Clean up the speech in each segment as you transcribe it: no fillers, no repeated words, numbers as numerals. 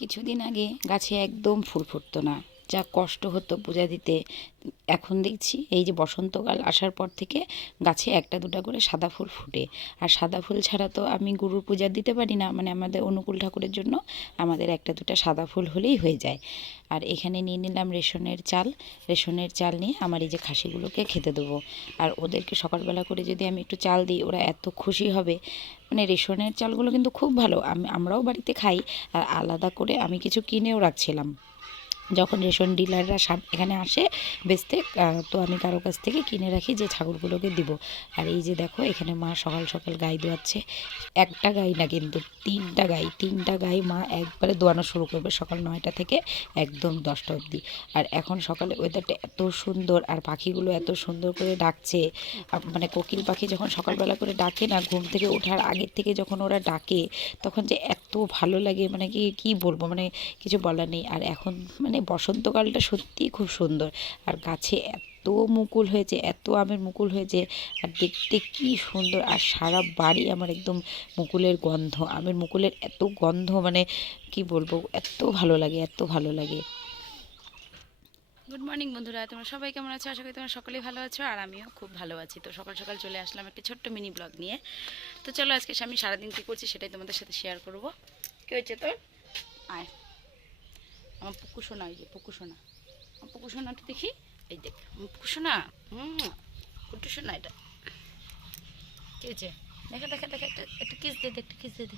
কিছুদিন আগে গাছে একদম ফুল ফুটতো না, যা কষ্ট হতো পূজা দিতে। এখন দেখছি এই যে বসন্তকাল আসার পর থেকে গাছে একটা দুটা করে সাদা ফুল ফুটে। আর সাদা ফুল ছাড়া তো আমি গুরুর পূজা দিতে পারি না, মানে আমাদের অনুকূল ঠাকুরের জন্য আমাদের একটা দুটা সাদা ফুল হলেই হয়ে যায়। আর এখানে নিয়ে নিলাম রেশনের চাল নিয়ে আমার এই যে খাসিগুলোকে খেতে দেবো। আর ওদেরকে সকালবেলা করে যদি আমি একটু চাল দিই, ওরা এত খুশি হবে। মানে রেশনের চালগুলো কিন্তু খুব ভালো, আমরাও বাড়িতে খাই। আর আলাদা করে আমি কিছু কিনেও রাখছিলাম, যখন রেশন ডিলাররা এখানে আসে বেচতে, তো আমি কারো কাছ থেকে কিনে রাখি যে ছাগলগুলোকে দিব। আর এই যে দেখো এখানে মা সকাল সকাল গাই দোয়াচ্ছে। একটা গাই না কিন্তু তিনটা গাই মা একবারে দোয়ানো শুরু করবে সকাল 9টা থেকে একদম 10টা অবধি। আর এখন সকালে ওয়েদারটা এত সুন্দর, আর পাখিগুলো এত সুন্দর করে ডাকছে। মানে কোকিল পাখি যখন সকালবেলা করে ডাকে না, ঘুম থেকে ওঠার আগের থেকে যখন ওরা ডাকে, তখন যে এত ভালো লাগে, মানে কি বলবো, মানে কিছু বলার নেই। আর এখন মানে বসন্তকালটা সত্যিই খুব সুন্দর। আর গাছে এত মুকুল হয়েছে, এত আমের মুকুল হয়েছে, আর দেখতে কি সুন্দর। আর সারা বাড়ি আমার একদম মুকুলের গন্ধ, আমের মুকুলের এত গন্ধ, মানে কি বলবো, এত ভালো লাগে, এত ভালো লাগে। গুড মর্নিং বন্ধুরা, তোমরা সবাই কেমন আছো? আশা করি তোমরা সকলেই ভালো আছো, আর আমিও খুব ভালো আছি। তো সকাল সকাল চলে আসলাম একটা ছোট্ট মিনি ব্লগ নিয়ে। তো চলো আজকে আমি সারাদিন কী করছি সেটাই তোমাদের সাথে শেয়ার করবো। কী হয়েছে তোর? আয়, আমার পুকু সোনা, এই যে পুকু সোনা, আমার পুকু সোনাটা দেখি, এই দেখ পুকু সোনা, পুটু সোনা, এটা কি হয়েছে? দেখা দেখা দেখা, একটা কিস দে, একটা কিস দে।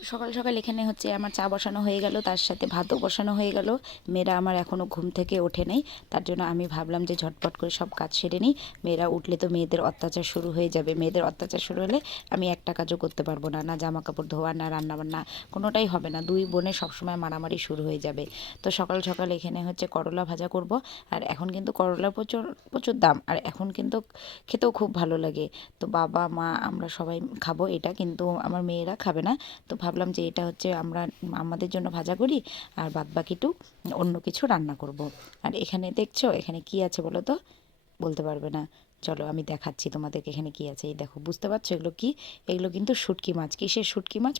তো সকাল সকাল এখানে হচ্ছে আমার চা বসানো হয়ে গেল, তার সাথে ভাতও বসানো হয়ে গেল। মেয়েরা আমার এখনও ঘুম থেকে ওঠে নেই, তার জন্য আমি ভাবলাম যে ঝটপট করে সব কাজ সেরে নিই। মেয়েরা উঠলে তো মেয়েদের অত্যাচার শুরু হয়ে যাবে, মেয়েদের অত্যাচার শুরু হলে আমি একটা কাজও করতে পারবো না, না জামা কাপড় ধোয়া, না রান্নাবান্না, কোনোটাই হবে না। দুই বোনে সবসময় মারামারি শুরু হয়ে যাবে। তো সকাল সকাল এখানে হচ্ছে করলা ভাজা করব। আর এখন কিন্তু করলা প্রচুর প্রচুর দাম, আর এখন কিন্তু খেতেও খুব ভালো লাগে। তো বাবা মা আমরা সবাই খাবো এটা, কিন্তু আমার মেয়েরা খাবে না। তো ভাবলাম যে এটা হচ্ছে আমরা আমাদের জন্য ভাজা করি, আর বাদ বাকিটু অন্য কিছু রান্না করব। আর এখানে দেখছো এখানে কি আছে বলো তো? বলতে পারবে না। চলো আমি দেখাচ্ছি তোমাদেরকে এখানে কি আছে। এই দেখো, বুঝতে পারছো এগুলো কি? এগুলো কিন্তু শুটকি মাছ। কিসের শুটকি মাছ?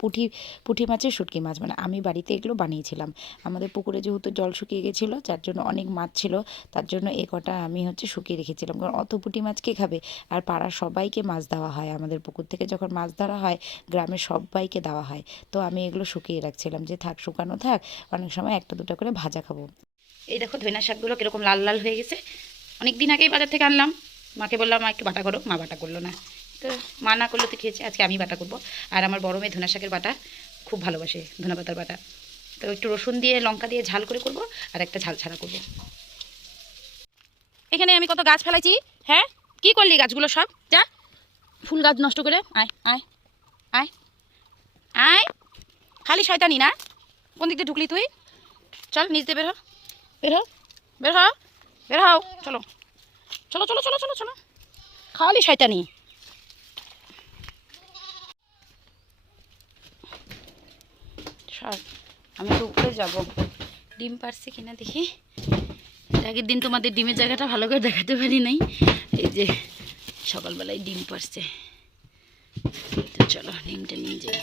পুঁটি পুঁটি মাছের শুটকি মাছ। মানে আমি বাড়িতে এগুলো বানিয়েছিলাম। আমাদের পুকুরে যেহেতু জল শুকিয়ে গেছিলো, যার জন্য অনেক মাছ ছিল, তার জন্য এ কটা আমি হচ্ছে শুকিয়ে রেখেছিলাম, কারণ অত পুঁটি মাছ কে খাবে। আর পাড়ার সবাইকে মাছ দেওয়া হয়, আমাদের পুকুর থেকে যখন মাছ ধরা হয় গ্রামের সবাইকে দেওয়া হয়। তো আমি এগুলো শুকিয়ে রাখছিলাম যে থাক, শুকানো থাক, অনেক সময় একটা দুটো করে ভাজা খাবো। এই দেখো ধইনা শাকগুলো কীরকম লাল লাল হয়ে গেছে। অনেক দিন আগেই বাজার থেকে আনলাম, মাকে বললাম মা একটু বাটা করো, মা বাটা করলো না। তো মা না করলে তো খেয়েছে, আজকে আমি বাটা করবো। আর আমার বড় মেয়ে ধনা শাকের বাটা খুব ভালোবাসে, ধনা পাতার বাটা। তো একটু রসুন দিয়ে লঙ্কা দিয়ে ঝাল করে করব, আর একটা ঝাল ছাড়া করব। এখানে আমি কত গাছ ফেলাইছি। হ্যাঁ, কি করলি গাছগুলো সব? যা, ফুল গাছ নষ্ট করে। আয় আয় আয় আয়, খালি শয়তানি না? কোন দিক দিয়ে ঢুকলি তুই? চল নিচ দিয়ে বের হ, বের হ, বের হ, বের হও। চলো চলো চলো চলো চলো চলো, খালি শয়তানি। সর, আমি তো উপরে যাবো। ডিম পারছে কিনা দেখি। আগের দিন তোমাদের ডিমের জায়গাটা ভালো করে দেখাতে পারি নাই। এই যে সকালবেলায় ডিম পারছে, তো চলো ডিমটা নিয়ে যাই।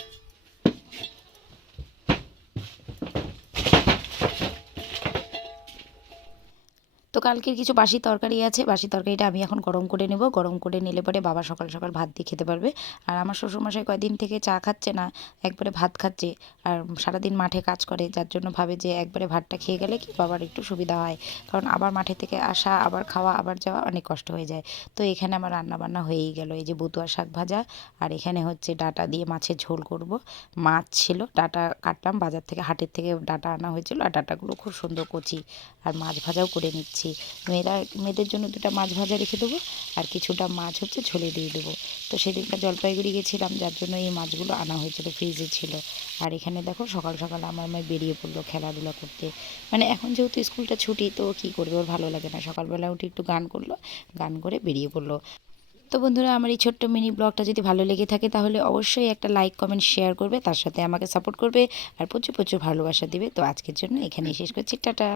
তো কালকের কিছু বাসি তরকারি আছে, বাসি তরকারিটা আমি এখন গরম করে নেব। গরম করে নিলে পরে বাবা সকাল সকাল ভাত দিয়ে খেতে পারবে। আর আমার শ্বশুরমশাই কয়েকদিন থেকে চা খাচ্ছে না, একবারে ভাত খাচ্ছে। আর সারাদিন মাঠে কাজ করে, যার জন্য ভাবে যে একবারে ভাতটা খেয়ে গেলে কি বাবার একটু সুবিধা হয়, কারণ আবার মাঠে থেকে আসা, আবার খাওয়া, আবার যাওয়া অনেক কষ্ট হয়ে যায়। তো এখানে আমার রান্নাবান্না হয়েই গেল। এই যে বতুয়া শাক ভাজা, আর এখানে হচ্ছে ডাঁটা দিয়ে মাছের ঝোল করব। মাছ ছিল, ডাঁটা কাটলাম বাজার থেকে, হাটের থেকে ডাঁটা আনা হয়েছিল, আর ডাঁটাগুলো খুব সুন্দর কচি। আর মাছ ভাজাও করে নিচ্ছি। মেয়েদের জন্য দুটো মাছ ভাজা রেখে দেবো, আর কিছুটা মাছ হচ্ছে ঝোলে দিয়ে দেবো। তো সেদিনটা জলপাইগুড়ি গেছিলাম, যার জন্য এই মাছগুলো আনা হয়েছিল, ফ্রিজে ছিল। আর এখানে দেখো সকাল সকাল আমার মেয়ে বেরিয়ে পড়লো খেলাধুলা করতে। মানে এখন যেহেতু স্কুলটা ছুটি, তো কী করবে, ওর ভালো লাগে না। সকালবেলা উঠে একটু গান করলো, গান করে বেরিয়ে পড়লো। তো বন্ধুরা, আমার এই ছোট্ট মিনি ব্লগটা যদি ভালো লেগে থাকে তাহলে অবশ্যই একটা লাইক কমেন্ট শেয়ার করবে, তার সাথে আমাকে সাপোর্ট করবে, আর প্রচুর প্রচুর ভালোবাসা দিবে। তো আজকের জন্য এখানেই শেষ করছি, টাটা।